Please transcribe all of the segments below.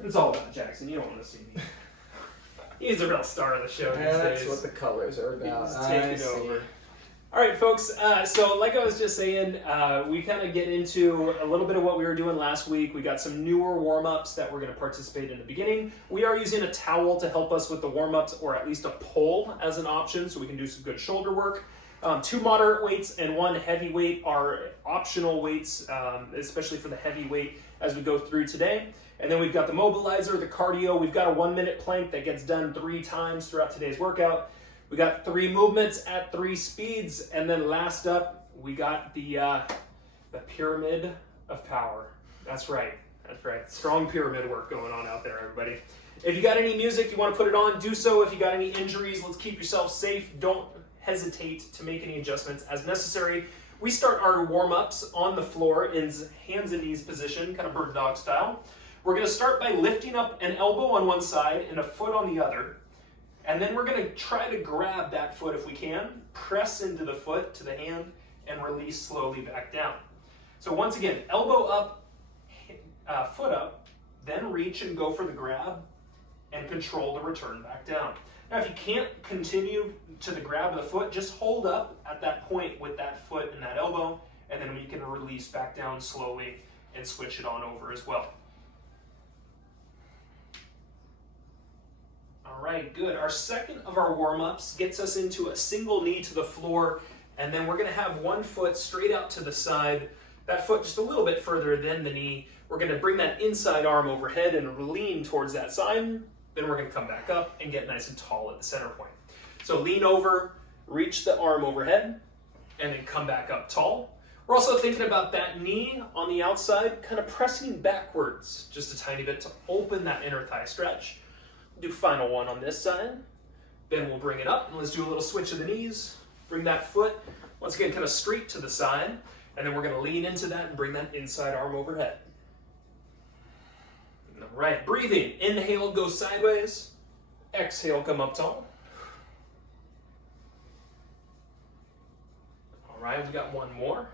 But it's all about Jackson. You don't want to see me. He's the real star of the show these days. That's what the colors are about. He's taking over. All right, folks. So like I was just saying, we kind of get into a little bit of what we were doing last week. We got some newer warm-ups that we're going to participate in the beginning. We are using a towel to help us with the warm-ups, or at least a pole as an option, so we can do some good shoulder work. 2 moderate weights and 1 heavy weight are optional weights, especially for the heavy weight as we go through today. And then we've got the Mobilizer, the cardio. We've got a 1-minute plank that gets done 3 times throughout today's workout. We got 3 movements at 3 speeds, and then last up, we got the pyramid of power. That's right. Strong pyramid work going on out there, everybody. If you got any music you want to put it on, do so. If you got any injuries, let's keep yourself safe. Don't hesitate to make any adjustments as necessary. We start our warm-ups on the floor in hands and knees position, kind of bird dog style. We're going to start by lifting up an elbow on one side and a foot on the other. And then we're going to try to grab that foot if we can, press into the foot to the hand, and release slowly back down. So once again, elbow up, foot up, then reach and go for the grab, and control the return back down. Now if you can't continue to the grab of the foot, just hold up at that point with that foot and that elbow, and then we can release back down slowly and switch it on over as well. All right, good. Our second of our warm-ups gets us into a single knee to the floor, and then we're going to have one foot straight out to the side, that foot just a little bit further than the knee. We're going to bring that inside arm overhead and lean towards that side. Then we're going to come back up and get nice and tall at the center point. So lean over, reach the arm overhead, and then come back up tall. We're also thinking about that knee on the outside, kind of pressing backwards just a tiny bit to open that inner thigh stretch. Do final one on this side. Then we'll bring it up, and let's do a little switch of the knees. Bring that foot, once again, kind of straight to the side, and then we're going to lean into that and bring that inside arm overhead. All right, breathing. Inhale, go sideways. Exhale, come up tall. All right, we got one more.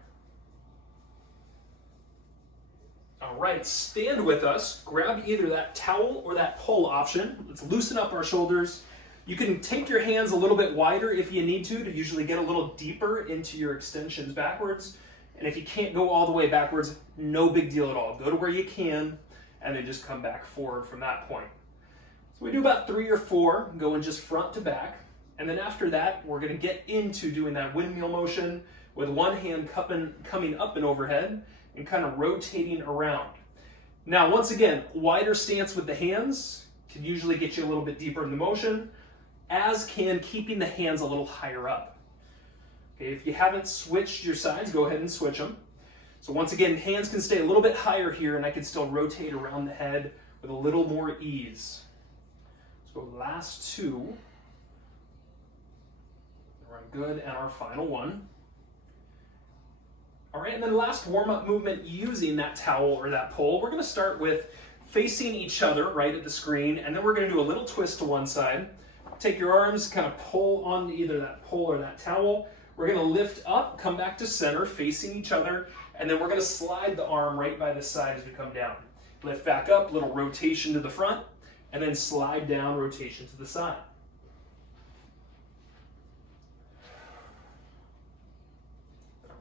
All right, stand with us. Grab either that towel or that pole option. Let's loosen up our shoulders. You can take your hands a little bit wider if you need to usually get a little deeper into your extensions backwards. And if you can't go all the way backwards, no big deal at all. Go to where you can, and then just come back forward from that point. So we do about 3 or 4, going just front to back. And then after that, we're going to get into doing that windmill motion with one hand coming up and overhead and kind of rotating around. Now, once again, wider stance with the hands can usually get you a little bit deeper in the motion, as can keeping the hands a little higher up. Okay, if you haven't switched your sides, go ahead and switch them. So once again, hands can stay a little bit higher here, and I can still rotate around the head with a little more ease. Let's go last 2. All right, good, and our final one. All right, and then last warm-up movement using that towel or that pole, we're going to start with facing each other right at the screen, and then we're going to do a little twist to one side. Take your arms, kind of pull on either that pole or that towel. We're going to lift up, come back to center, facing each other, and then we're going to slide the arm right by the side as we come down. Lift back up, little rotation to the front, and then slide down, rotation to the side.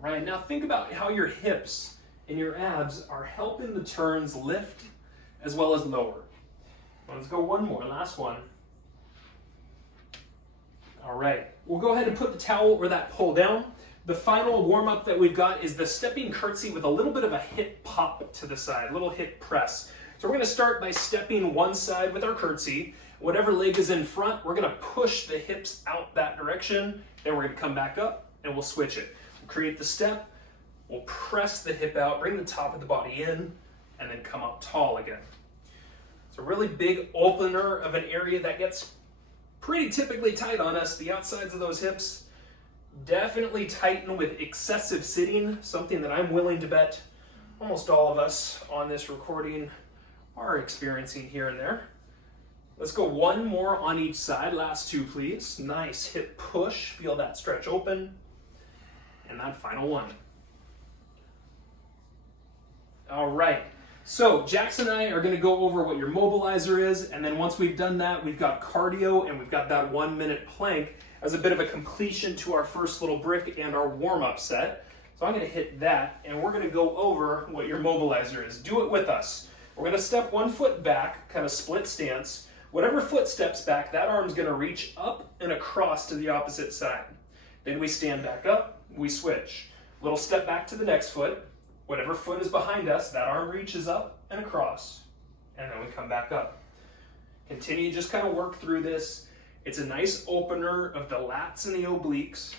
All right, now think about how your hips and your abs are helping the turns lift as well as lower. Let's go one more, last one. All right, we'll go ahead and put the towel or that pole down. The final warm-up that we've got is the stepping curtsy with a little bit of a hip pop to the side, a little hip press. So we're going to start by stepping one side with our curtsy. Whatever leg is in front, we're going to push the hips out that direction. Then we're going to come back up and we'll switch it. We'll create the step, we'll press the hip out, bring the top of the body in, and then come up tall again. It's a really big opener of an area that gets pretty typically tight on us, the outsides of those hips. Definitely tighten with excessive sitting, something that I'm willing to bet almost all of us on this recording are experiencing here and there. Let's go one more on each side. Last 2, please. Nice hip push. Feel that stretch open. And that final one. All right. So Jackson and I are going to go over what your mobilizer is, and then once we've done that, we've got cardio and we've got that 1 minute plank as a bit of a completion to our first little brick and our warm-up set. So I'm going to hit that, and we're going to go over what your mobilizer is. Do it with us. We're going to step 1 foot back, kind of split stance. Whatever foot steps back, that arm's going to reach up and across to the opposite side. Then we stand back up, we switch. Little step back to the next foot. Whatever foot is behind us, that arm reaches up and across. And then we come back up. Continue, just kind of work through this. It's a nice opener of the lats and the obliques.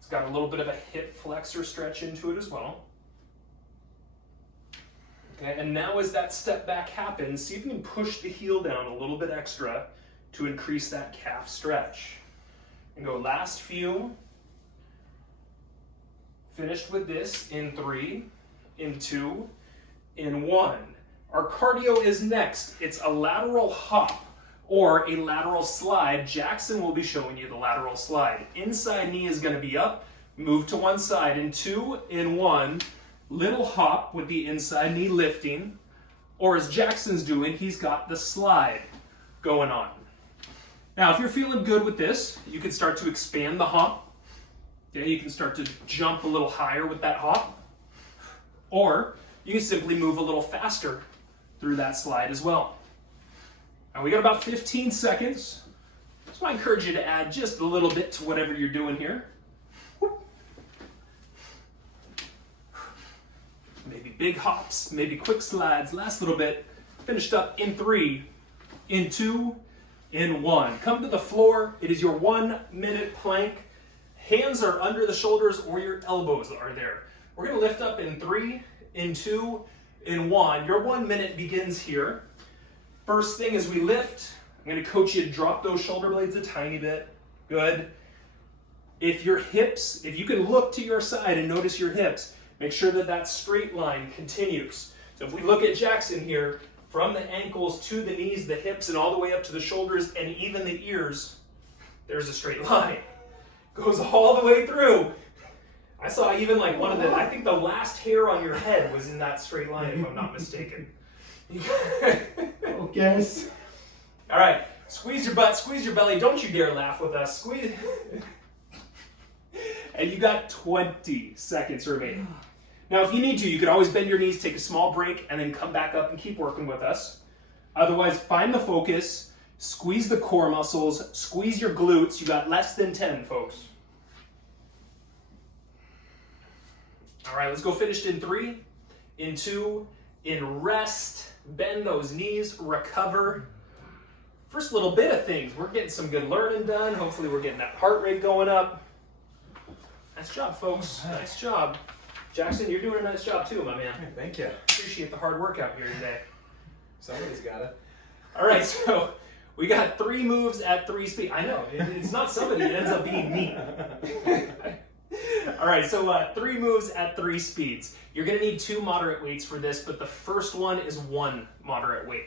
It's got a little bit of a hip flexor stretch into it as well. Okay, and now as that step back happens, see if you can push the heel down a little bit extra to increase that calf stretch. And go last few. Finished with this in 3, in 2, in 1. Our cardio is next. It's a lateral hop or a lateral slide. Jackson will be showing you the lateral slide. Inside knee is going to be up. Move to one side in 2, in 1. Little hop with the inside knee lifting. Or as Jackson's doing, he's got the slide going on. Now, if you're feeling good with this, you can start to expand the hop. Okay, you can start to jump a little higher with that hop. Or you can simply move a little faster through that slide as well. Now we got about 15 seconds. So I encourage you to add just a little bit to whatever you're doing here. Maybe big hops, maybe quick slides, last little bit. Finished up in 3, in 2, in 1. Come to the floor. It is your 1 minute plank. Hands are under the shoulders or your elbows are there. We're going to lift up in 3, in 2, in 1. Your 1 minute begins here. First thing is we lift. I'm going to coach you to drop those shoulder blades a tiny bit. Good. If your hips, if you can look to your side and notice your hips, make sure that that straight line continues. So if we look at Jackson here, from the ankles to the knees, the hips, and all the way up to the shoulders and even the ears, there's a straight line. Goes all the way through. I saw even like one of the, I think the last hair on your head was in that straight line, if I'm not mistaken. Oh, guess. All right, squeeze your butt, squeeze your belly. Don't you dare laugh with us. Squeeze. And you got 20 seconds remaining. Now, if you need to, you can always bend your knees, take a small break, and then come back up and keep working with us. Otherwise, find the focus. Squeeze the core muscles, squeeze your glutes. You got less than 10, folks. All right, let's go finished in 3, in 2, in rest. Bend those knees, recover. First little bit of things. We're getting some good learning done. Hopefully we're getting that heart rate going up. Nice job, folks. Nice job. Jackson, you're doing a nice job too, my man. Thank you. Appreciate the hard work out here today. Somebody's got it. All right, so we got 3 moves at 3 speed. I know, it's not somebody, it ends up being me. All right, so 3 moves at 3 speeds. You're gonna need 2 moderate weights for this, but the first one is 1 moderate weight.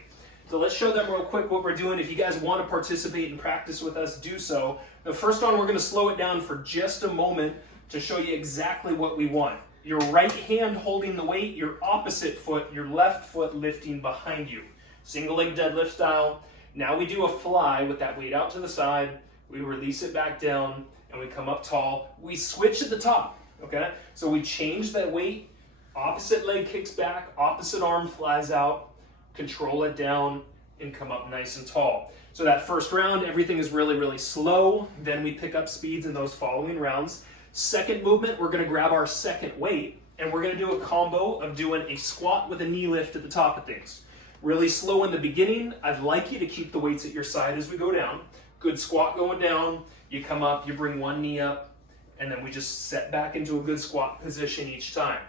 So let's show them real quick what we're doing. If you guys want to participate and practice with us, do so. The first one, we're gonna slow it down for just a moment to show you exactly what we want. Your right hand holding the weight, your opposite foot, your left foot lifting behind you. Single leg deadlift style. Now we do a fly with that weight out to the side. We release it back down and we come up tall. We switch at the top, okay? So we change that weight. Opposite leg kicks back, opposite arm flies out. Control it down and come up nice and tall. So that first round, everything is really, really slow. Then we pick up speeds in those following rounds. Second movement, we're gonna grab our second weight and we're gonna do a combo of doing a squat with a knee lift at the top of things. Really slow in the beginning. I'd like you to keep the weights at your side as we go down. Good squat going down. You come up, you bring one knee up, and then we just set back into a good squat position each time.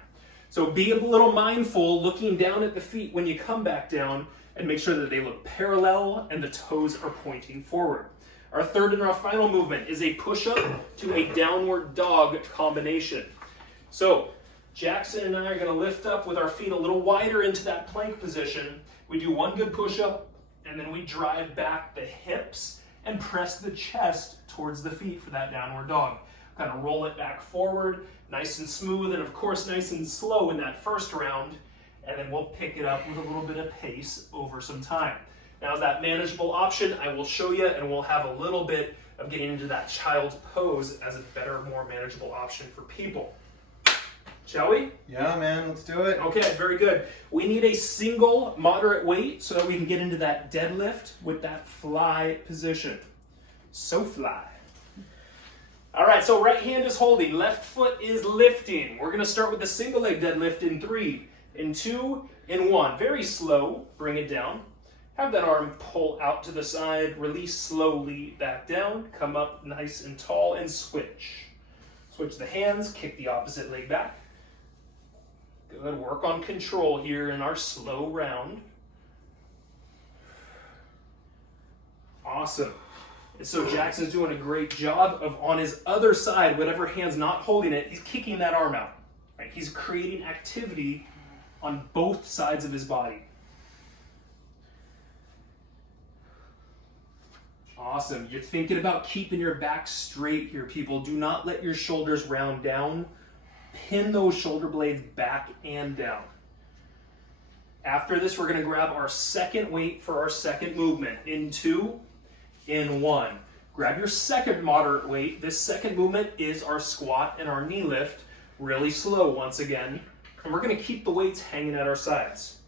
So be a little mindful looking down at the feet when you come back down and make sure that they look parallel and the toes are pointing forward. Our third and our final movement is a push-up to a downward dog combination. So Jackson and I are going to lift up with our feet a little wider into that plank position. We do one good push-up, and then we drive back the hips and press the chest towards the feet for that downward dog. Kind of roll it back forward, nice and smooth, and of course nice and slow in that first round. and then we'll pick it up with a little bit of pace over some time. Now, as that manageable option, I will show you, and we'll have a little bit of getting into that child's pose as a better, more manageable option for people. Shall we? Yeah, man, let's do it. Okay, very good. We need a single moderate weight so that we can get into that deadlift with that fly position. So fly. All right, so right hand is holding, left foot is lifting. We're gonna start with a single leg deadlift in 3, in 2, in 1. Very slow, bring it down. Have that arm pull out to the side, release slowly back down, come up nice and tall, and switch. Switch the hands, kick the opposite leg back. Good, work on control here in our slow round. Awesome. And so Jackson's doing a great job of, on his other side, whatever hand's not holding it, he's kicking that arm out. Right? He's creating activity on both sides of his body. Awesome. You're thinking about keeping your back straight here, people. Do not let your shoulders round down. Pin those shoulder blades back and down. After this, we're going to grab our second weight for our second movement. In 2, in 1. Grab your second moderate weight. This second movement is our squat and our knee lift. Really slow once again. And we're going to keep the weights hanging at our sides.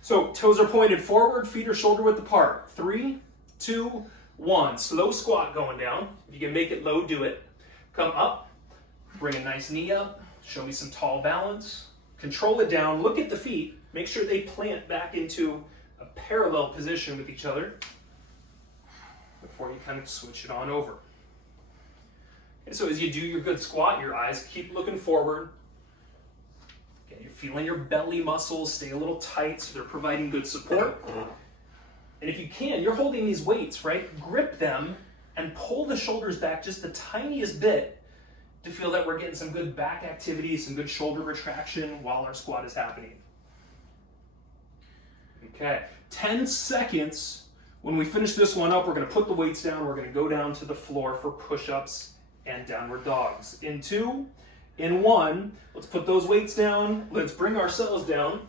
So toes are pointed forward, feet are shoulder width apart. 3, 2, 1. Slow squat going down. If you can make it low, do it. Come up. Bring a nice knee up. Show me some tall balance. Control it down. Look at the feet. Make sure they plant back into a parallel position with each other before you kind of switch it on over. And so as you do your good squat, your eyes keep looking forward. Okay, you're feeling your belly muscles stay a little tight so they're providing good support. And if you can, you're holding these weights, right? Grip them and pull the shoulders back just the tiniest bit to feel that we're getting some good back activity, some good shoulder retraction while our squat is happening. Okay, 10 seconds. When we finish this one up, we're gonna put the weights down, we're gonna go down to the floor for push-ups and downward dogs. In 2, in 1, let's put those weights down, let's bring ourselves down.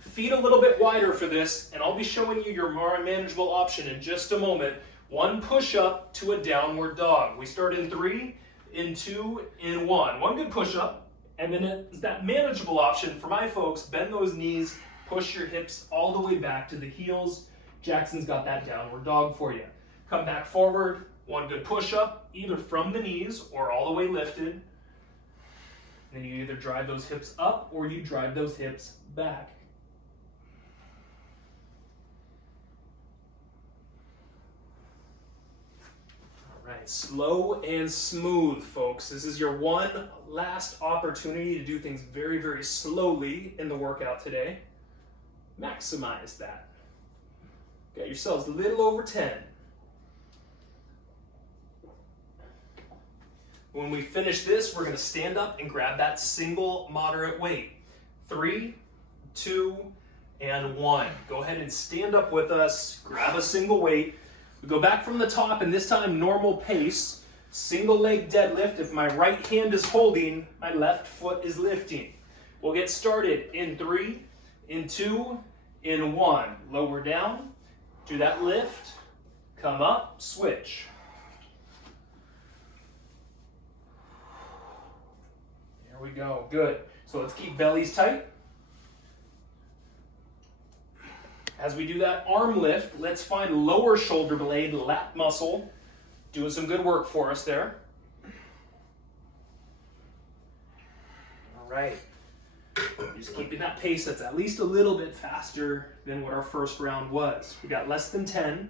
Feet a little bit wider for this, and I'll be showing you your more manageable option in just a moment. 1 push-up to a downward dog. We start in 3, in 2, in 1. 1 good push-up, and then it's that manageable option for my folks. Bend those knees, push your hips all the way back to the heels. Jackson's got that downward dog for you. Come back forward, 1 good push-up, either from the knees or all the way lifted. And you either drive those hips up or you drive those hips back. Right, slow and smooth, folks. This is your one last opportunity to do things very, very slowly in the workout today. Maximize that. Get yourselves a little over 10. When we finish this, we're going to stand up and grab that single moderate weight. 3, 2, and 1. Go ahead and stand up with us. Grab a single weight. We go back from the top, and this time normal pace. Single leg deadlift. If my right hand is holding, my left foot is lifting. We'll get started in 3, in 2, in 1. Lower down. Do that lift. Come up. Switch. There we go. Good. So let's keep bellies tight. As we do that arm lift, let's find lower shoulder blade, lat muscle. Doing some good work for us there. All right. Just keeping that pace that's at least a little bit faster than what our first round was. We got less than 10.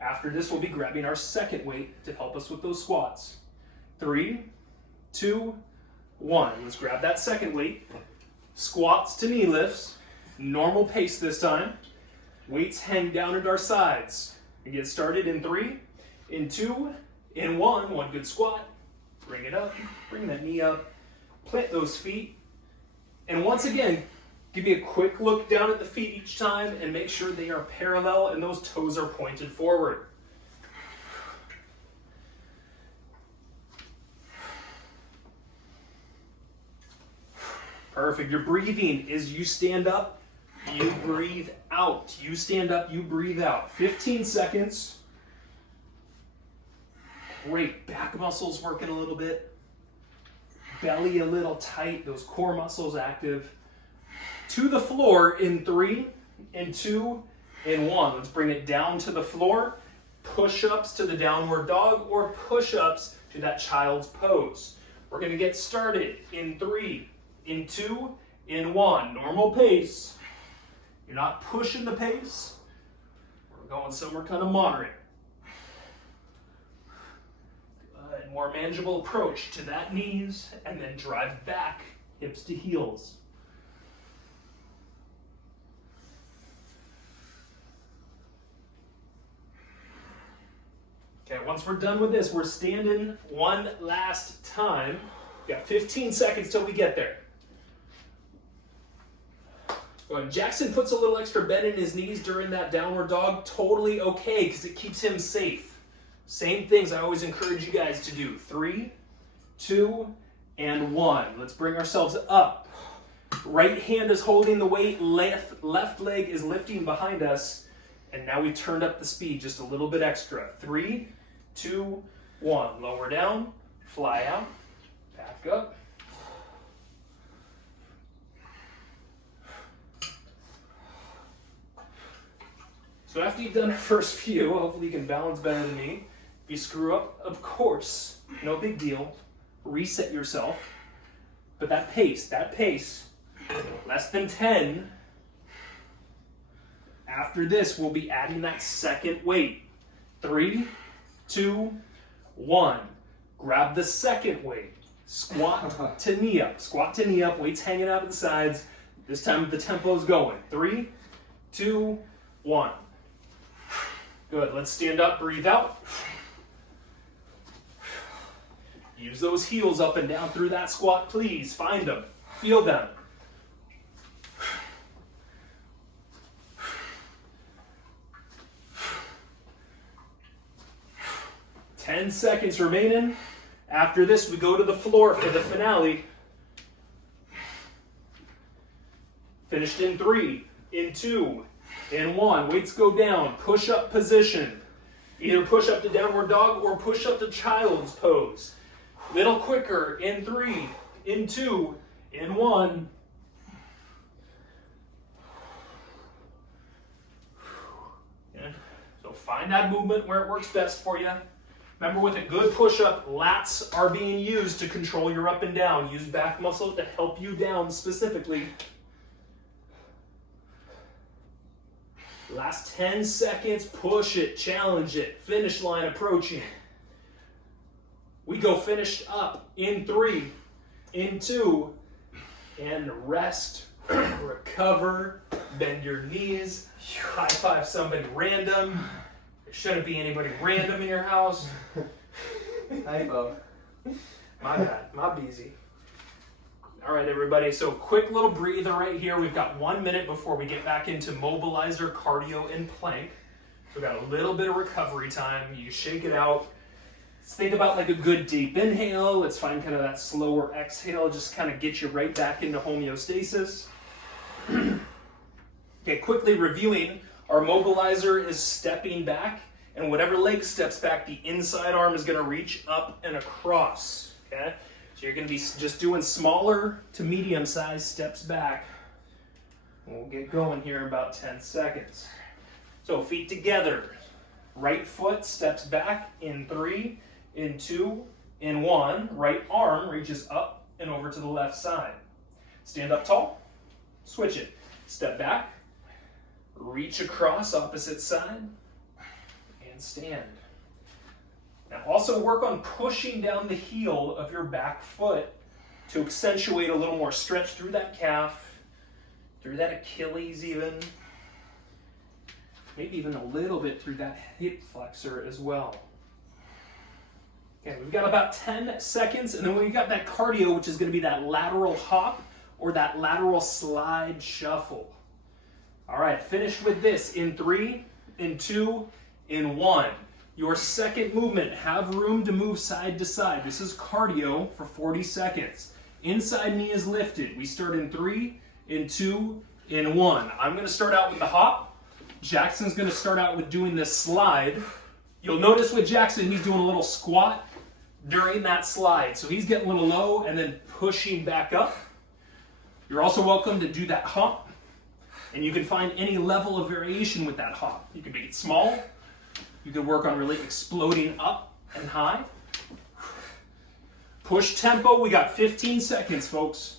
After this, we'll be grabbing our second weight to help us with those squats. 3, 2, 1. Let's grab that second weight. Squats to knee lifts. Normal pace this time. Weights hang down at our sides. We get started in 3, in 2, in 1. 1 good squat. Bring it up. Bring that knee up. Plant those feet. And once again, give me a quick look down at the feet each time and make sure they are parallel and those toes are pointed forward. Perfect. Your breathing is you stand up, you breathe out. You stand up, you breathe out. 15 seconds. Great. Back muscles working a little bit. Belly a little tight. Those core muscles active. To the floor in 3, in 2, in 1. Let's bring it down to the floor. Push-ups to the downward dog or push-ups to that child's pose. We're going to get started in 3, in 2, in 1. Normal pace. You're not pushing the pace. We're going somewhere kind of moderate. Good. More manageable approach to that knees and then drive back, hips to heels. Okay, once we're done with this, we're standing one last time. We got 15 seconds till we get there. When Jackson puts a little extra bend in his knees during that downward dog, totally okay, because it keeps him safe. Same things I always encourage you guys to do. 3, 2, and 1. Let's bring ourselves up. Right hand is holding the weight, left leg is lifting behind us, and now we've turned up the speed just a little bit extra. 3, 2, 1. Lower down, fly out, back up. So after you've done the first few, hopefully you can balance better than me. If you screw up, of course, no big deal. Reset yourself. But that pace, less than 10. After this, we'll be adding that second weight. 3, 2, 1. Grab the second weight. Squat to knee up. Squat to knee up, weights hanging out at the sides. This time the tempo's going. 3, 2, 1. Good, let's stand up, breathe out. Use those heels up and down through that squat, please. Find them, feel them. Ten seconds remaining. After this, we go to the floor for the finale. Finished in 3, in 2, in 1. Weights go down. Push up position. Either push up to downward dog or push up to child's pose. Little quicker in 3, in 2, in 1. So find that movement where it works best for you. Remember, with a good push-up, lats are being used to control your up and down. Use back muscle to help you down specifically. Last 10 seconds, push it, challenge it, finish line approaching. We go finish up in 3, in 2, and rest, recover, bend your knees, high five somebody random. There shouldn't be anybody random in your house. Hi, Bo. My bad, my busy. All right, everybody, so quick little breather right here. We've got 1 minute before we get back into mobilizer, cardio, and plank. So we've got a little bit of recovery time. You shake it out. Let's think about like a good deep inhale. Let's find kind of that slower exhale. Just kind of get you right back into homeostasis. Okay, quickly reviewing. Our mobilizer is stepping back, and whatever leg steps back, the inside arm is going to reach up and across. Okay? So you're going to be just doing smaller to medium-sized steps back. We'll get going here in about 10 seconds. So feet together. Right foot steps back in 3, in 2, in 1. Right arm reaches up and over to the left side. Stand up tall. Switch it. Step back. Reach across opposite side. And stand. Now also work on pushing down the heel of your back foot to accentuate a little more stretch through that calf, through that Achilles even, maybe even a little bit through that hip flexor as well. Okay, we've got about 10 seconds, and then we've got that cardio, which is going to be that lateral hop or that lateral slide shuffle. All right, finish with this in 3, in 2, in 1. Your second movement, have room to move side to side. This is cardio for 40 seconds. Inside knee is lifted. We start in 3, in 2, in 1. I'm going to start out with the hop. Jackson's going to start out with doing this slide. You'll notice with Jackson, he's doing a little squat during that slide. So he's getting a little low and then pushing back up. You're also welcome to do that hop. And you can find any level of variation with that hop. You can make it small. You can work on really exploding up and high. Push tempo. We got 15 seconds, folks.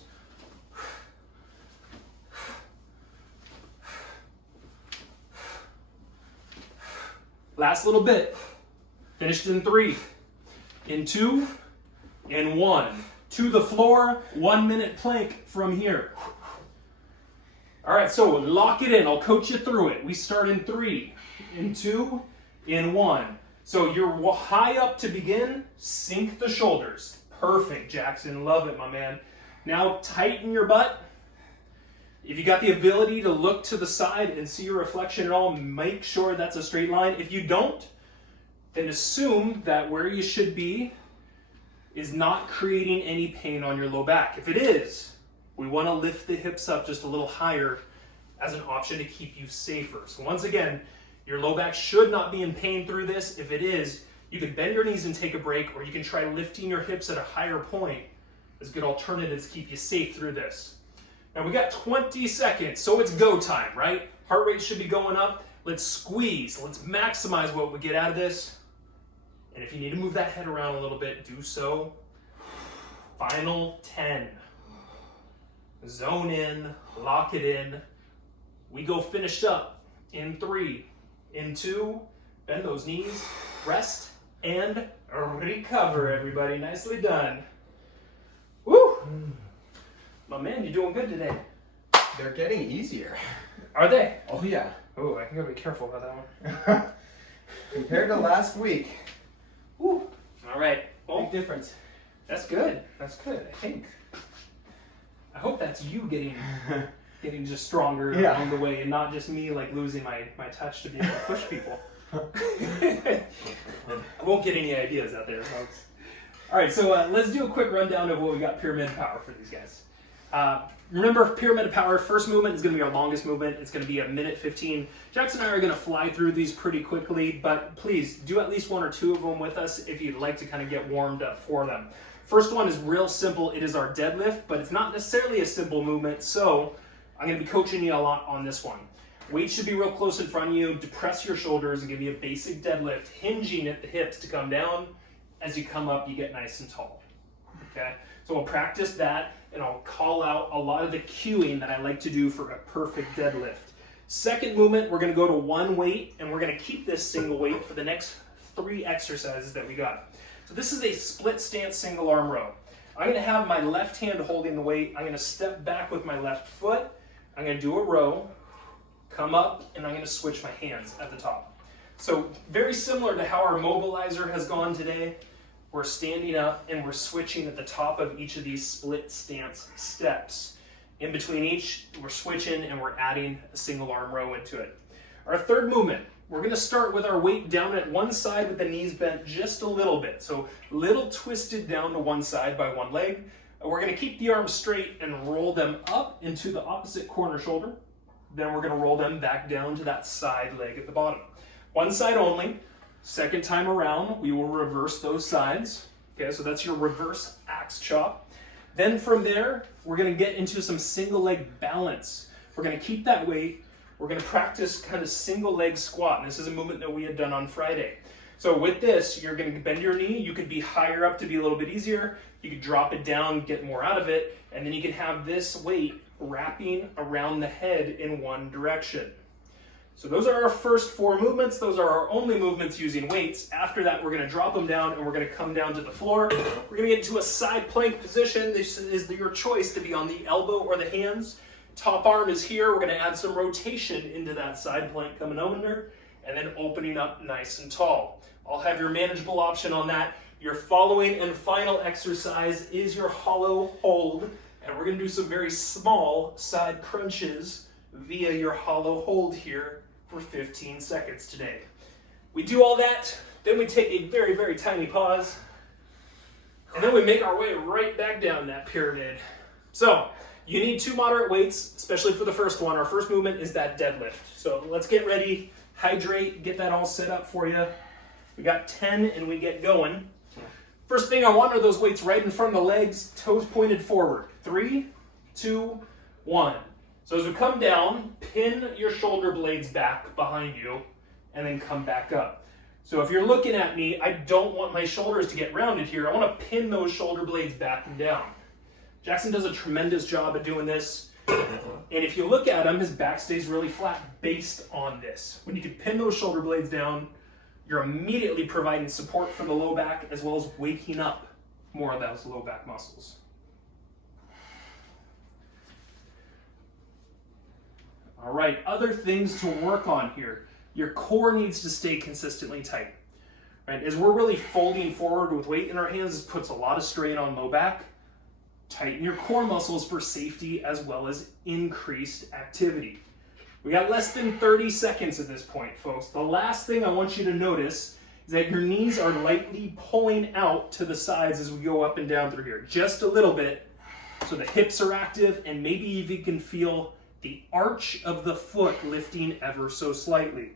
Last little bit. Finished in 3, in 2, in 1. To the floor, 1 minute plank from here. All right, so lock it in. I'll coach you through it. We start in 3, in 2, in 1. So you're high up to begin. Sink the shoulders. Perfect, Jackson. Love it, my man. Now tighten your butt. If you got the ability to look to the side and see your reflection at all, make sure that's a straight line. If you don't, then assume that where you should be is not creating any pain on your low back. If it is, we want to lift the hips up just a little higher as an option to keep you safer. So once again, your low back should not be in pain through this. If it is, you can bend your knees and take a break, or you can try lifting your hips at a higher point as good alternatives to keep you safe through this. Now we got 20 seconds, so it's go time, right? Heart rate should be going up. Let's squeeze. Let's maximize what we get out of this. And if you need to move that head around a little bit, do so. Final 10. Zone in, lock it in. We go finished up in 3, in 2, bend those knees, rest, and recover, everybody. Nicely done. Woo! My man, you're doing good today. They're getting easier. Are they? Oh yeah. Oh, I gotta be careful about that one. Compared to last week. Woo! All right. Well, Big difference. that's good. That's good. I think. I hope that's you getting just stronger along the way, and not just me like losing my touch to be able to push people. I won't get any ideas out there, folks. All right, so let's do a quick rundown of what we got pyramid power for these guys. Remember, pyramid power, first movement is going to be our longest movement. It's going to be 1:15. Jackson and I are going to fly through these pretty quickly, but please do at least 1 or 2 of them with us if you'd like to kind of get warmed up for them. First one is real simple. It is our deadlift, but it's not necessarily a simple movement, so I'm going to be coaching you a lot on this one. Weight should be real close in front of you. Depress your shoulders and give me a basic deadlift, hinging at the hips to come down. As you come up, you get nice and tall. Okay? So we'll practice that, and I'll call out a lot of the cueing that I like to do for a perfect deadlift. Second movement, we're going to go to 1 weight, and we're going to keep this single weight for the next 3 exercises that we got. So this is a split stance single arm row. I'm going to have my left hand holding the weight. I'm going to step back with my left foot. I'm going to do a row, come up, and I'm going to switch my hands at the top. So very similar to how our Mobilizer has gone today. We're standing up and we're switching at the top of each of these split stance steps. In between each, we're switching and we're adding a single arm row into it. Our third movement, we're going to start with our weight down at one side with the knees bent just a little bit. So little twisted down to one side by one leg. We're going to keep the arms straight and roll them up into the opposite corner shoulder. Then we're going to roll them back down to that side leg at the bottom. One side only. Second time around, we will reverse those sides. Okay, so that's your reverse axe chop. Then from there, we're going to get into some single leg balance. We're going to keep that weight. We're going to practice kind of single leg squat. And this is a movement that we had done on Friday. So with this, you're going to bend your knee. You could be higher up to be a little bit easier. You could drop it down, get more out of it. And then you can have this weight wrapping around the head in one direction. So those are our first 4 movements. Those are our only movements using weights. After that, we're going to drop them down and we're going to come down to the floor. We're going to get into a side plank position. This is your choice to be on the elbow or the hands. Top arm is here. We're going to add some rotation into that side plank coming under and then opening up nice and tall. I'll have your manageable option on that. Your following and final exercise is your hollow hold. And we're going to do some very small side crunches via your hollow hold here for 15 seconds today. We do all that, then we take a very, very tiny pause. And then we make our way right back down that pyramid. So you need 2 moderate weights, especially for the first one. Our first movement is that deadlift. So let's get ready, hydrate, get that all set up for you. We got 10 and we get going. First thing I want are those weights right in front of the legs, toes pointed forward. 3, 2, 1. So as we come down, pin your shoulder blades back behind you and then come back up. So if you're looking at me, I don't want my shoulders to get rounded here. I want to pin those shoulder blades back and down. Jackson does a tremendous job at doing this. And if you look at him, his back stays really flat based on this. When you can pin those shoulder blades down, you're immediately providing support for the low back as well as waking up more of those low back muscles. All right, other things to work on here. Your core needs to stay consistently tight. Right? As we're really folding forward with weight in our hands, this puts a lot of strain on low back. Tighten your core muscles for safety as well as increased activity. We got less than 30 seconds at this point, folks. The last thing I want you to notice is that your knees are lightly pulling out to the sides as we go up and down through here. Just a little bit, so the hips are active and maybe you can feel the arch of the foot lifting ever so slightly.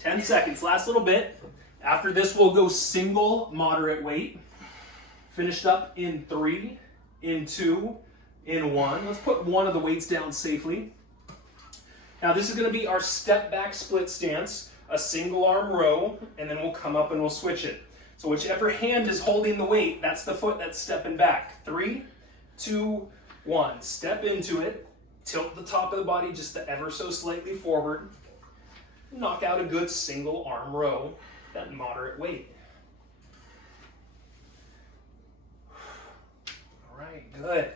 10 seconds, last little bit. After this, we'll go single moderate weight. Finished up in 3, in 2, in 1. Let's put one of the weights down safely. Now this is going to be our step back split stance, a single arm row, and then we'll come up and we'll switch it. So whichever hand is holding the weight, that's the foot that's stepping back. 3, 2, 1. Step into it. Tilt the top of the body just ever so slightly forward. Knock out a good single arm row, that moderate weight. All right, good.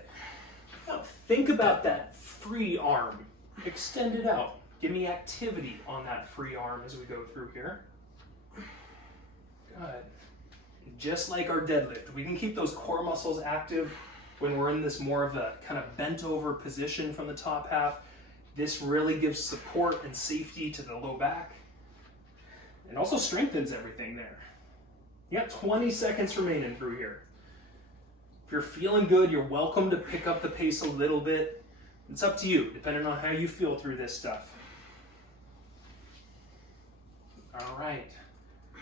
Now think about that free arm. Extend it out. Give me activity on that free arm as we go through here. Good. Just like our deadlift, we can keep those core muscles active when we're in this more of a kind of bent over position from the top half. This really gives support and safety to the low back and also strengthens everything there. You got 20 seconds remaining through here. If you're feeling good, you're welcome to pick up the pace a little bit. It's up to you, depending on how you feel through this stuff. All right.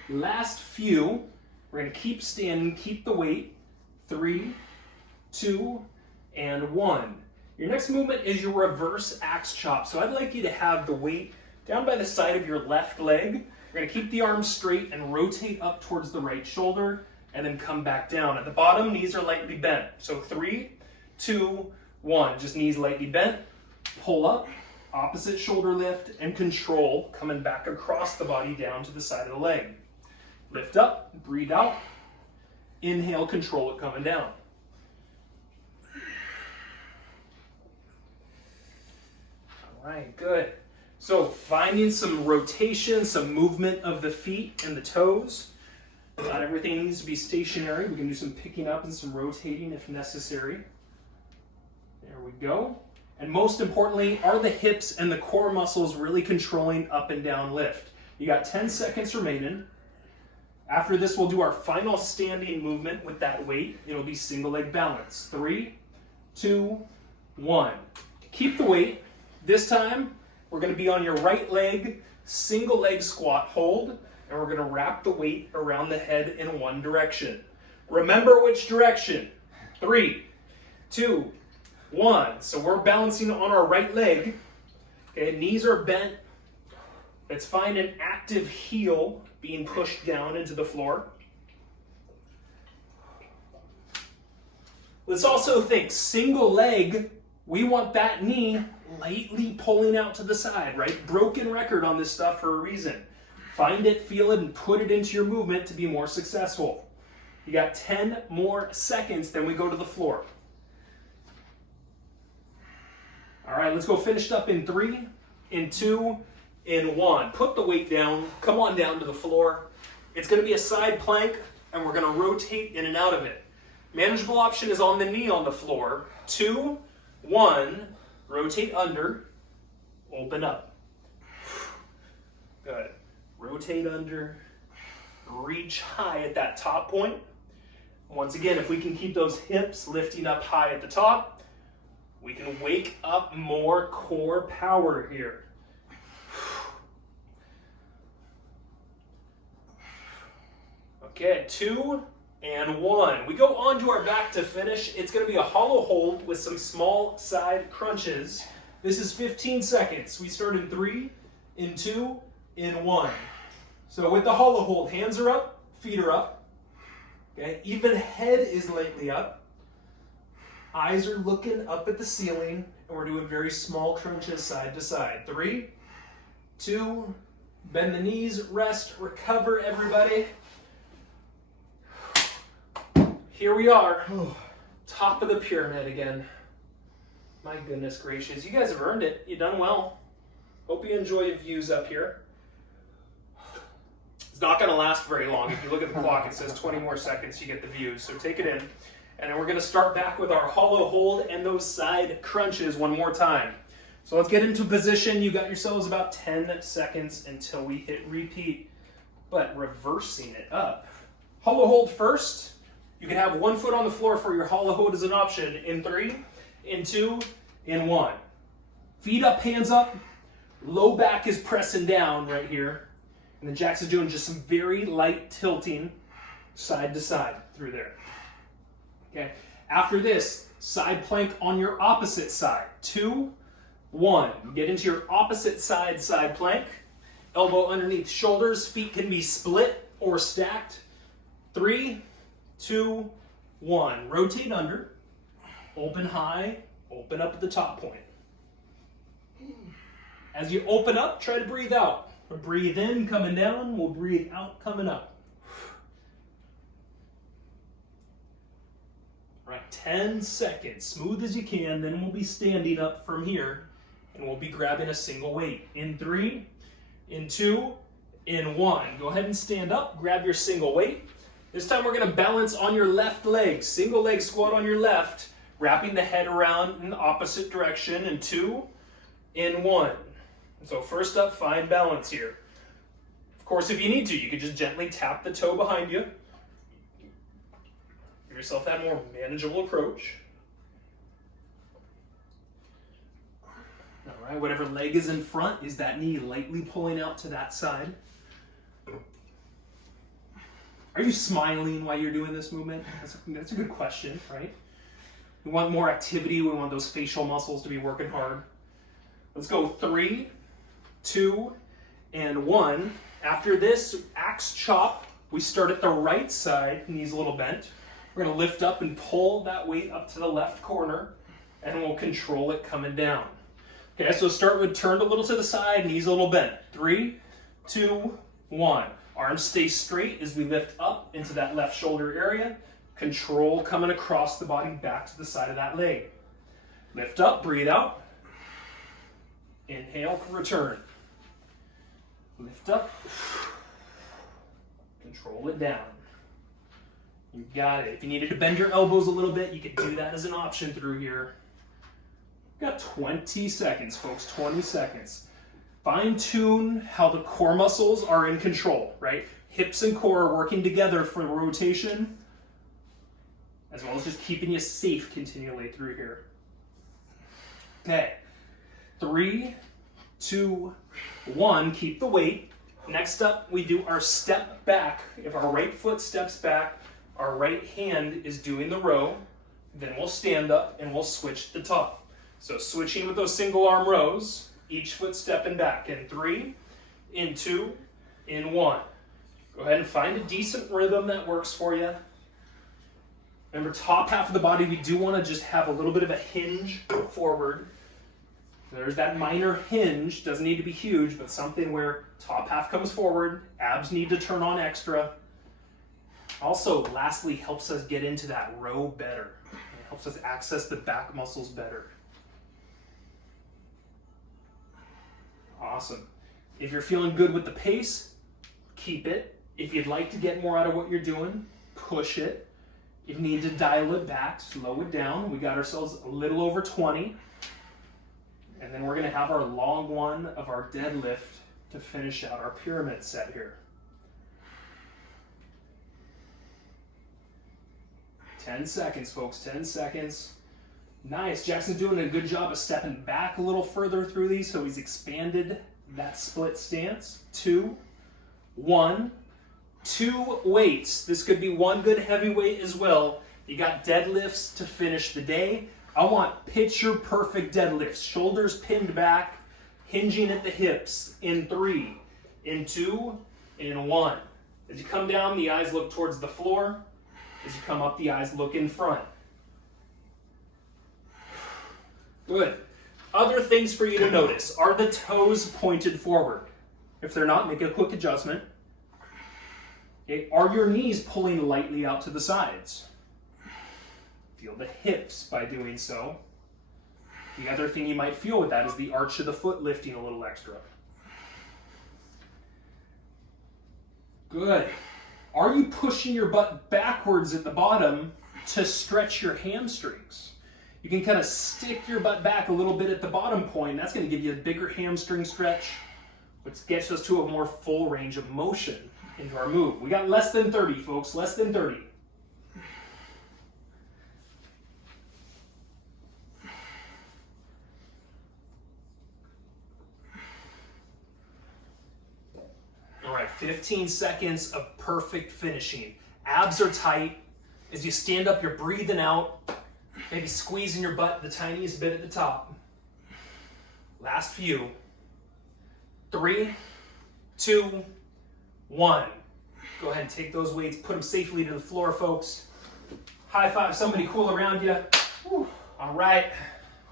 Last few. We're going to keep standing, keep the weight. 3, 2, and 1. Your next movement is your reverse axe chop. So I'd like you to have the weight down by the side of your left leg. You're going to keep the arms straight and rotate up towards the right shoulder and then come back down. At the bottom, knees are lightly bent. So 3, 2, 1. Just knees lightly bent. Pull up, opposite shoulder lift, and control coming back across the body down to the side of the leg. Lift up, breathe out. Inhale, control it coming down. All right, good. So finding some rotation, some movement of the feet and the toes. Not everything needs to be stationary. We can do some picking up and some rotating if necessary. There we go. And most importantly, are the hips and the core muscles really controlling up and down lift? You got 10 seconds remaining. After this, we'll do our final standing movement with that weight. It'll be single leg balance. 3, 2, 1. Keep the weight. This time, we're going to be on your right leg, single leg squat hold, and we're going to wrap the weight around the head in one direction. Remember which direction. 3, 2, 1. So we're balancing on our right leg. Okay, knees are bent. Let's find an active heel being pushed down into the floor. Let's also think single leg. We want that knee lightly pulling out to the side, right? Broken record on this stuff for a reason. Find it, feel it, and put it into your movement to be more successful. You got 10 more seconds, then we go to the floor. All right, let's go finished up in 3, in 2, in 1. Put the weight down, come on down to the floor. It's gonna be a side plank, and we're gonna rotate in and out of it. Manageable option is on the knee on the floor. 2, 1, rotate under, open up. Good. Rotate under, reach high at that top point. Once again, if we can keep those hips lifting up high at the top, we can wake up more core power here. Okay, 2 and 1. We go on to our back to finish. It's going to be a hollow hold with some small side crunches. This is 15 seconds. We start in 3, in 2, in 1. So with the hollow hold, hands are up, feet are up. Okay, even head is lightly up. Eyes are looking up at the ceiling, and we're doing very small crunches side to side. 3, 2, bend the knees, rest, recover, everybody. Here we are, top of the pyramid again. My goodness gracious, you guys have earned it. You've done well. Hope you enjoy your views up here. It's not going to last very long. If you look at the clock, it says 20 more seconds, you get the views. So take it in. And then we're going to start back with our hollow hold and those side crunches one more time. So let's get into position. You got yourselves about 10 seconds until we hit repeat. But reversing it up. Hollow hold first. You can have one foot on the floor for your hollow hold as an option. In 3, in 2, in 1. Feet up, hands up. Low back is pressing down right here. And then Jax is doing just some very light tilting side to side through there. Okay. After this, side plank on your opposite side. 2, 1. Get into your opposite side plank. Elbow underneath shoulders. Feet can be split or stacked. 3, 2, 1. Rotate under. Open high. Open up at the top point. As you open up, try to breathe out. We'll breathe in, coming down. We'll breathe out, coming up. All right, 10 seconds. Smooth as you can. Then we'll be standing up from here. And we'll be grabbing a single weight. In 3, in 2, in 1. Go ahead and stand up. Grab your single weight. This time we're going to balance on your left leg. Single leg squat on your left. Wrapping the head around in the opposite direction. In 2, in 1. So first up, find balance here. Of course, if you need to, you could just gently tap the toe behind you. Give yourself that more manageable approach. All right, whatever leg is in front, is that knee lightly pulling out to that side? Are you smiling while you're doing this movement? That's a good question, right? We want more activity. We want those facial muscles to be working hard. Let's go 3, 2, and 1. After this axe chop, we start at the right side, knees a little bent. We're going to lift up and pull that weight up to the left corner, and we'll control it coming down. Okay, so start with turned a little to the side, knees a little bent. 3, 2, 1. Arms stay straight as we lift up into that left shoulder area. Control coming across the body back to the side of that leg. Lift up, breathe out. Inhale, return. Lift up. Control it down. You got it. If you needed to bend your elbows a little bit, you could do that as an option through here. Got 20 seconds, folks, 20 seconds. Fine tune how the core muscles are in control, right? Hips and core are working together for the rotation, as well as just keeping you safe continually through here. Okay. 3, 2, 1, keep the weight. Next up, we do our step back. If our right foot steps back, our right hand is doing the row. Then we'll stand up and we'll switch the top. So switching with those single arm rows, each foot stepping back. In 3, in 2, in 1. Go ahead and find a decent rhythm that works for you. Remember, top half of the body, we do want to just have a little bit of a hinge forward. There's that minor hinge, doesn't need to be huge, but something where top half comes forward, abs need to turn on extra. Also, lastly, helps us get into that row better. It helps us access the back muscles better. Awesome. If you're feeling good with the pace, keep it. If you'd like to get more out of what you're doing, push it. If you need to dial it back, slow it down. We got ourselves a little over 20. And then we're going to have our long one of our deadlift to finish out our pyramid set here. 10 seconds, folks, 10 seconds. Nice. Jackson's doing a good job of stepping back a little further through these, so he's expanded that split stance. 2, 1, 2 weights. This could be one good heavy weight as well. You got deadlifts to finish the day. I want picture perfect deadlifts. Shoulders pinned back, hinging at the hips. In 3, in 2, in 1. As you come down, the eyes look towards the floor. As you come up, the eyes look in front. Good. Other things for you to notice. Are the toes pointed forward? If they're not, make a quick adjustment. Okay. Are your knees pulling lightly out to the sides? Feel the hips by doing so. The other thing you might feel with that is the arch of the foot lifting a little extra. Good. Are you pushing your butt backwards at the bottom to stretch your hamstrings? You can kind of stick your butt back a little bit at the bottom point. That's going to give you a bigger hamstring stretch, which gets us to a more full range of motion into our move. We got less than 30, folks, less than 30. All right, 15 seconds of perfect finishing. Abs are tight. As you stand up, you're breathing out. Maybe squeezing your butt the tiniest bit at the top. Last few. 3, 2, 1. Go ahead and take those weights, put them safely to the floor, folks. High five somebody cool around you. Whew. All right.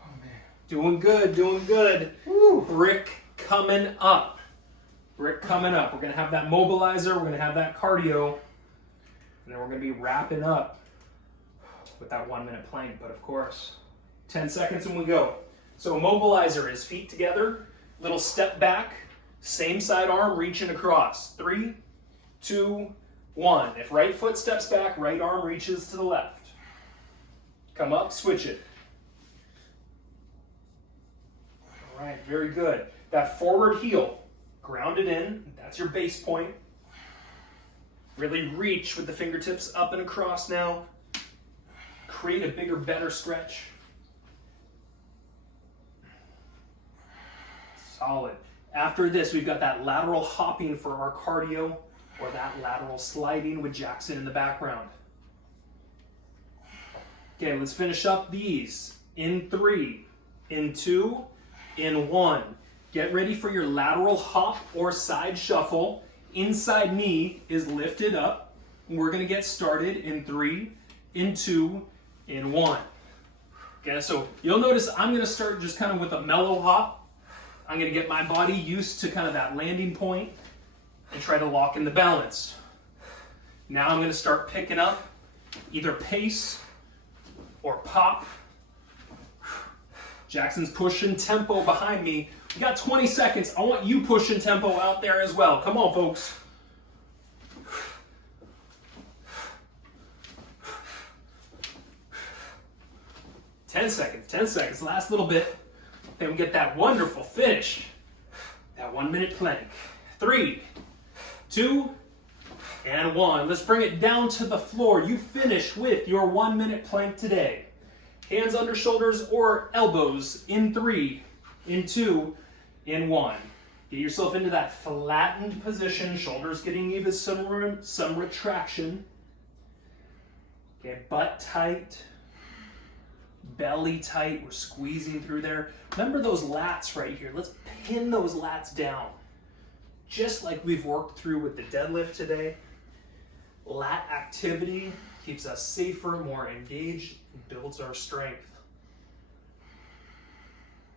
Oh, man. Doing good, doing good. Woo. Brick coming up. Brick coming up. We're going to have that mobilizer. We're going to have that cardio. And then we're going to be wrapping up with that 1 minute plank. But of course, 10 seconds and we go. So mobilizer is feet together, little step back, same side arm reaching across. 3, 2, 1. If right foot steps back, right arm reaches to the left. Come up, switch it. All right, very good. That forward heel, ground it in. That's your base point. Really reach with the fingertips up and across now. Create a bigger, better stretch. Solid. After this, we've got that lateral hopping for our cardio, or that lateral sliding with Jackson in the background. Okay, let's finish up these. In 3, in 2, in 1. Get ready for your lateral hop or side shuffle. Inside knee is lifted up. We're going to get started in 3, in 2, in 1. Okay, so you'll notice I'm going to start just kind of with a mellow hop. I'm going to get my body used to kind of that landing point and try to lock in the balance. Now I'm going to start picking up either pace or pop. Jackson's pushing tempo behind me. We got 20 seconds. I want you pushing tempo out there as well. Come on, folks. Ten seconds, last little bit. Then we get that wonderful finish. That 1 minute plank. 3, 2, and 1. Let's bring it down to the floor. You finish with your 1 minute plank today. Hands under shoulders or elbows in 3, in 2, in 1. Get yourself into that flattened position. Shoulders getting even some retraction. Okay, butt tight. Belly tight, we're squeezing through there. Remember those lats right here. Let's pin those lats down. Just like we've worked through with the deadlift today. Lat activity keeps us safer, more engaged, and builds our strength.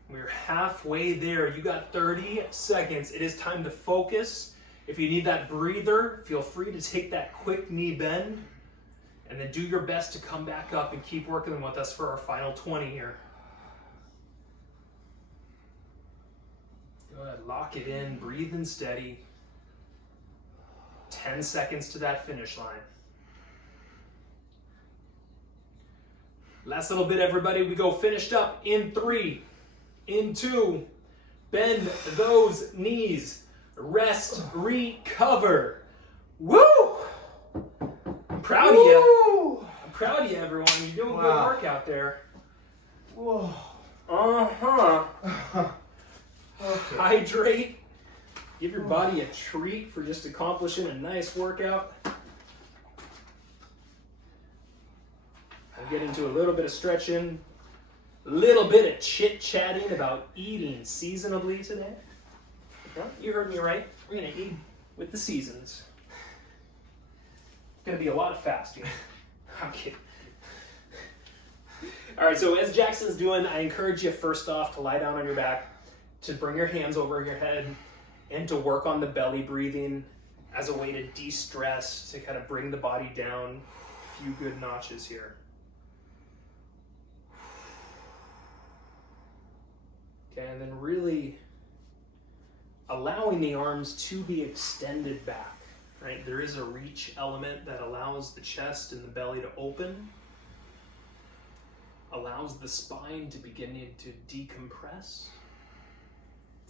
We're halfway there. You got 30 seconds. It is time to focus. If you need that breather, feel free to take that quick knee bend. And then do your best to come back up and keep working with us for our final 20 here. Good, lock it in, breathe in steady. 10 seconds to that finish line. Last little bit, everybody. We go finished up in 3, in 2. Bend those knees. Rest, recover. Woo! I'm proud of you. I'm proud of you, everyone. You're doing good work out there. Whoa. Uh-huh. Okay. Hydrate. Give your body a treat for just accomplishing a nice workout. I'll get into a little bit of stretching, a little bit of chit-chatting about eating seasonably today. Well, you heard me right. We're going to eat with the seasons. It's going to be a lot of fasting. I'm kidding. All right, so as Jackson's doing, I encourage you first off to lie down on your back, to bring your hands over your head, and to work on the belly breathing as a way to de-stress, to kind of bring the body down a few good notches here. Okay, and then really allowing the arms to be extended back, right? There is a reach element that allows the chest and the belly to open, allows the spine to begin to decompress,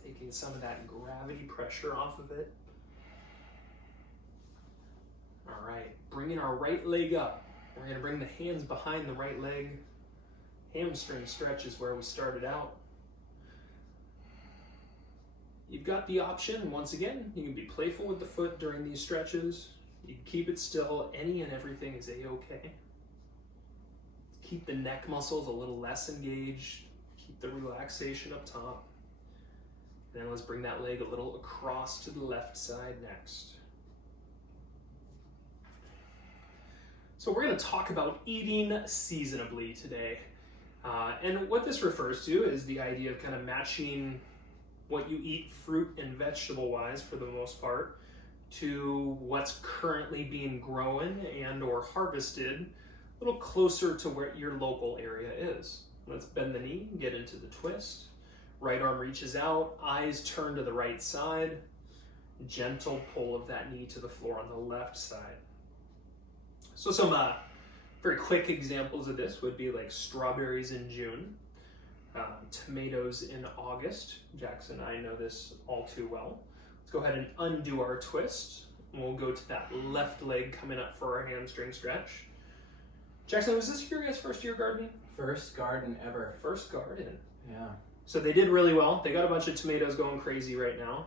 taking some of that gravity pressure off of it. All right, bringing our right leg up. We're going to bring the hands behind the right leg. Hamstring stretch is where we started out. You've got the option, once again, you can be playful with the foot during these stretches. You can keep it still. Any and everything is a-okay. Keep the neck muscles a little less engaged. Keep the relaxation up top. And then let's bring that leg a little across to the left side next. So we're going to talk about eating seasonably today. And what this refers to is the idea of kind of matching what you eat fruit and vegetable wise for the most part to what's currently being grown and or harvested a little closer to where your local area is. Let's bend the knee, get into the twist. Right arm reaches out, eyes turn to the right side. Gentle pull of that knee to the floor on the left side. So some very quick examples of this would be like strawberries in June, tomatoes in August. Jackson and I know this all too well. Let's go ahead and undo our twist. And we'll go to that left leg coming up for our hamstring stretch. Jackson, was this your guys' first year gardening? First garden ever. First garden. Yeah. So they did really well. They got a bunch of tomatoes going crazy right now.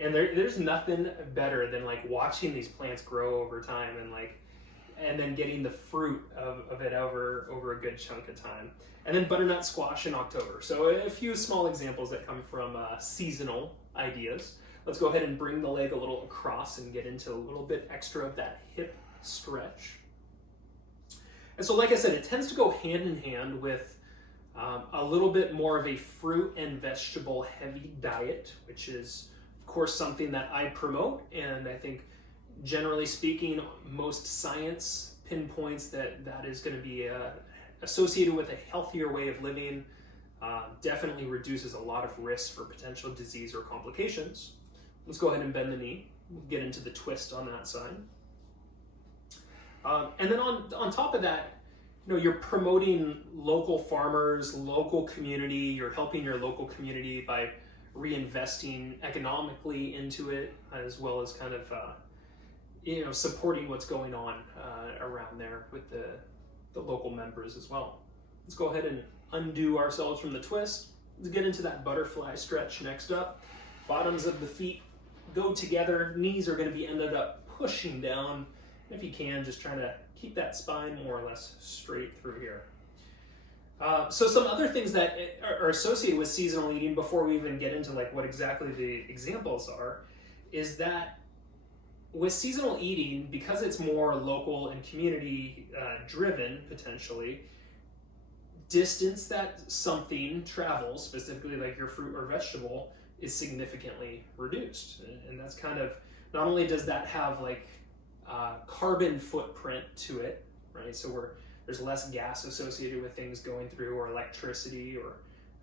And there's nothing better than like watching these plants grow over time and then getting the fruit of it over a good chunk of time. And then butternut squash in October. So a few small examples that come from seasonal ideas. Let's go ahead and bring the leg a little across and get into a little bit extra of that hip stretch. And so like I said, it tends to go hand in hand with a little bit more of a fruit and vegetable heavy diet, which is of course something that I promote, and I think generally speaking, most science pinpoints that is going to be associated with a healthier way of living, definitely reduces a lot of risk for potential disease or complications. Let's go ahead and bend the knee. We'll get into the twist on that side. And then on top of that, you're promoting local farmers, local community. You're helping your local community by reinvesting economically into it, as well as kind of supporting what's going on around there with the local members as well. Let's go ahead and undo ourselves from the twist. Let's get into that butterfly stretch next up. Bottoms of the feet go together. Knees are going to be ended up pushing down. If you can, just try to keep that spine more or less straight through here. So some other things that are associated with seasonal eating before we even get into like what exactly the examples are, is that with seasonal eating, because it's more local and community driven potentially, distance that something travels, specifically like your fruit or vegetable, is significantly reduced. And that's kind of, not only does that have like carbon footprint to it, right? So there's less gas associated with things going through, or electricity, or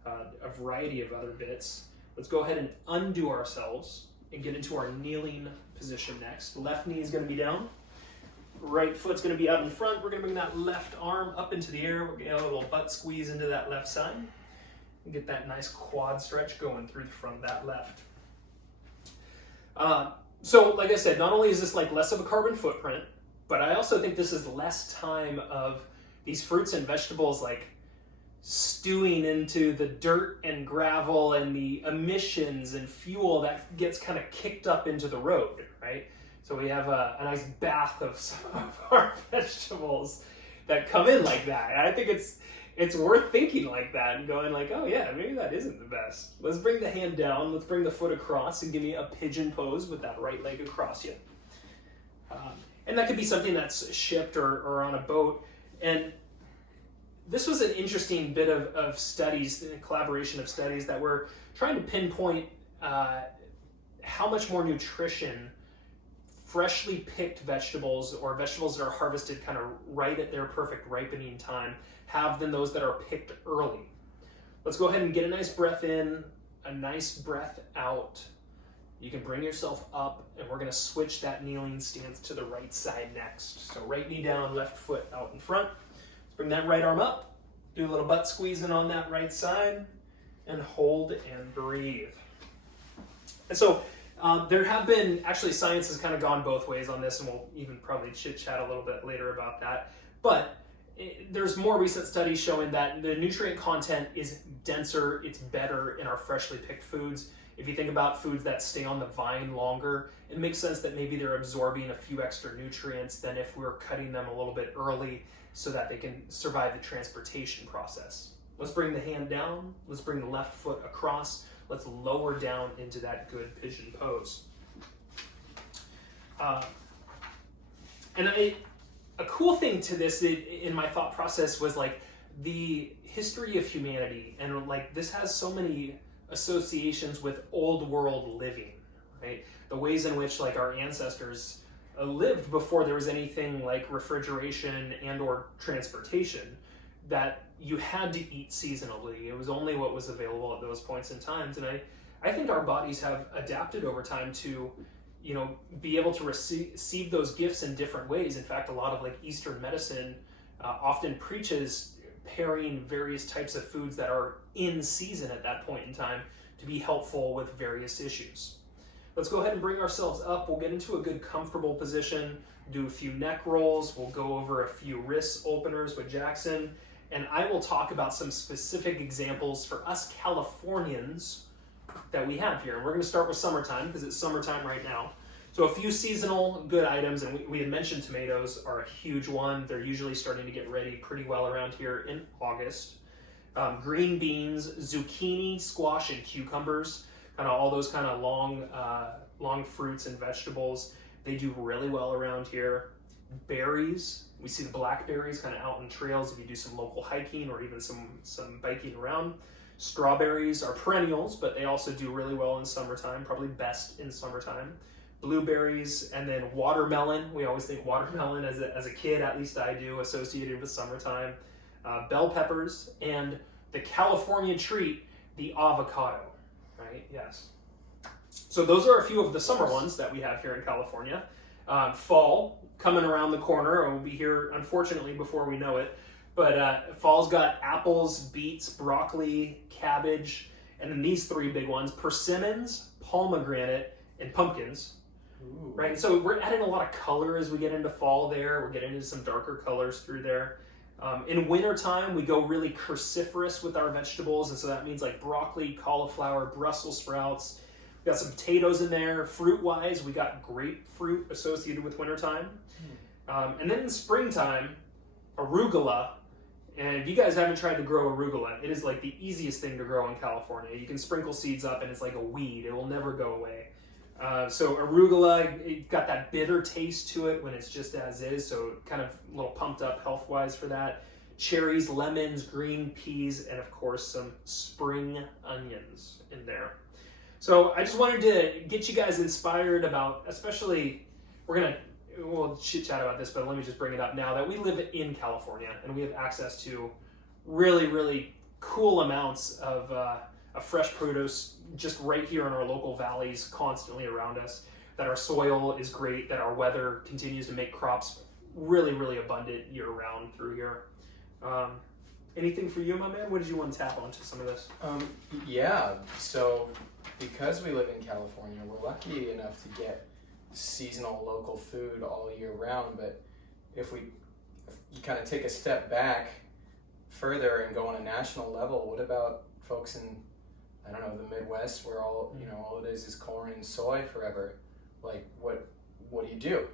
a variety of other bits. Let's go ahead and undo ourselves and get into our kneeling position next. Left knee is going to be down. Right foot's going to be out in front. We're going to bring that left arm up into the air. We're going to get a little butt squeeze into that left side and get that nice quad stretch going through the front of that left. So like I said, not only is this like less of a carbon footprint, but I also think this is less time of these fruits and vegetables like stewing into the dirt and gravel and the emissions and fuel that gets kind of kicked up into the road, right? So we have a nice bath of some of our vegetables that come in like that. And I think it's worth thinking like that and going like, oh yeah, maybe that isn't the best. Let's bring the hand down, let's bring the foot across and give me a pigeon pose with that right leg across you. And that could be something that's shipped or on a boat. And this was an interesting bit of studies, a collaboration of studies that were trying to pinpoint how much more nutrition freshly picked vegetables or vegetables that are harvested kind of right at their perfect ripening time have than those that are picked early. Let's go ahead and get a nice breath in, a nice breath out. You can bring yourself up, and we're going to switch that kneeling stance to the right side next. So right knee down, left foot out in front. Let's bring that right arm up. Do a little butt squeezing on that right side, and hold and breathe. And so there have been, actually science has kind of gone both ways on this, and we'll even probably chit-chat a little bit later about that. But there's more recent studies showing that the nutrient content is denser, it's better in our freshly picked foods. If you think about foods that stay on the vine longer, it makes sense that maybe they're absorbing a few extra nutrients than if we're cutting them a little bit early so that they can survive the transportation process. Let's bring the hand down, let's bring the left foot across, let's lower down into that good pigeon pose. A cool thing to this in my thought process was like the history of humanity, and like this has so many associations with old world living, right? The ways in which like our ancestors lived before there was anything like refrigeration and or transportation, that you had to eat seasonally. It was only what was available at those points in times. And I think our bodies have adapted over time to, you know, be able to receive those gifts in different ways. In fact, a lot of like Eastern medicine often preaches pairing various types of foods that are in season at that point in time to be helpful with various issues. Let's go ahead and bring ourselves up. We'll get into a good comfortable position, do a few neck rolls. We'll go over a few wrist openers with Jackson, and I will talk about some specific examples for us Californians that we have here. And we're going to start with summertime because it's summertime right now. So a few seasonal good items, and we had mentioned tomatoes are a huge one. They're usually starting to get ready pretty well around here in August. Green beans, zucchini, squash, and cucumbers, kind of all those kind of long fruits and vegetables. They do really well around here. Berries, we see the blackberries kind of out in trails if you do some local hiking or even some biking around. Strawberries are perennials, but they also do really well in summertime, probably best in summertime. Blueberries, and then watermelon. We always think watermelon as a kid, at least I do, associated with summertime. Bell peppers, and the California treat, the avocado, right? Yes. So those are a few of the summer ones that we have here in California. Fall, coming around the corner, and we'll be here, unfortunately, before we know it. But fall's got apples, beets, broccoli, cabbage, and then these three big ones, persimmons, pomegranate, and pumpkins. Ooh. Right, and so we're adding a lot of color as we get into fall there. We're getting into some darker colors through there. In wintertime, we go really cruciferous with our vegetables, and so that means like broccoli, cauliflower, Brussels sprouts. We got some potatoes in there. Fruit-wise, we got grapefruit associated with wintertime. And then in springtime, arugula. And if you guys haven't tried to grow arugula, it is like the easiest thing to grow in California. You can sprinkle seeds up and it's like a weed. It will never go away. So arugula, it got that bitter taste to it when it's just as is, so kind of a little pumped up health-wise for that. Cherries, lemons, green peas, and of course some spring onions in there. So I just wanted to get you guys inspired about, especially, we'll chit-chat about this, but let me just bring it up now that we live in California and we have access to really, really cool amounts of fresh produce just right here in our local valleys constantly around us, that our soil is great, that our weather continues to make crops really, really abundant year-round through here. Anything for you, my man? What did you want to tap onto some of this? Yeah, so because we live in California, we're lucky enough to get seasonal local food all year round, but if we you kind of take a step back further and go on a national level, what about folks in, I don't know, the Midwest where all it is corn and soy forever? Like, what do you do?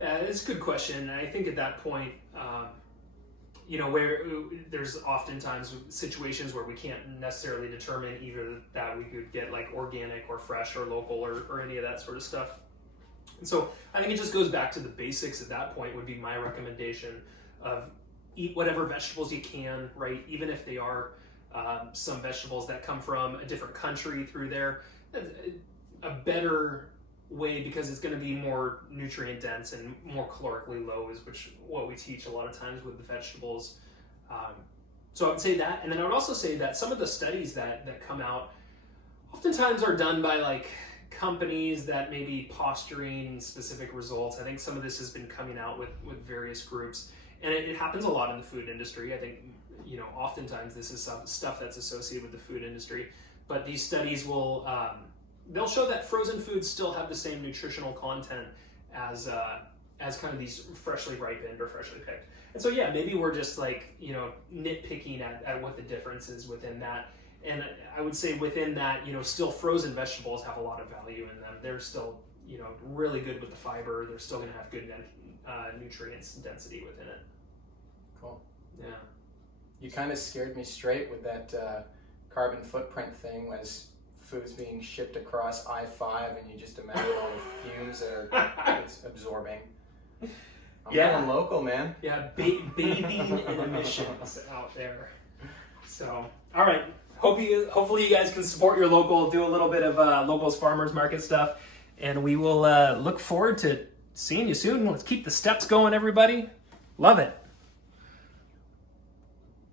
It's a good question. I think at that point, where there's oftentimes situations where we can't necessarily determine either that we could get like organic or fresh or local or any of that sort of stuff. And so I think it just goes back to the basics at that point would be my recommendation of eat whatever vegetables you can, right? Even if they are some vegetables that come from a different country through there, a better way, because it's going to be more nutrient dense and more calorically low, is what we teach a lot of times with the vegetables. So I would say that, and then I would also say that some of the studies that come out oftentimes are done by like companies that may be posturing specific results. I think some of this has been coming out with various groups, and it happens a lot in the food industry. I think oftentimes this is some stuff that's associated with the food industry, but these studies will they'll show that frozen foods still have the same nutritional content as kind of these freshly ripened or freshly picked. And so yeah, maybe we're just like nitpicking at what the difference is within that. And I would say within that, still frozen vegetables have a lot of value in them. They're still really good with the fiber. They're still going to have good nutrients and density within it. Cool. Yeah. You kind of scared me straight with that carbon footprint thing, was foods being shipped across I-5, and you just imagine all the fumes that it's absorbing. I'm going local, man. Yeah, bathing in emissions out there. So, all right. Hopefully you guys can support your local, do a little bit of locals farmers market stuff, and we will look forward to seeing you soon. Let's keep the steps going, everybody. Love it.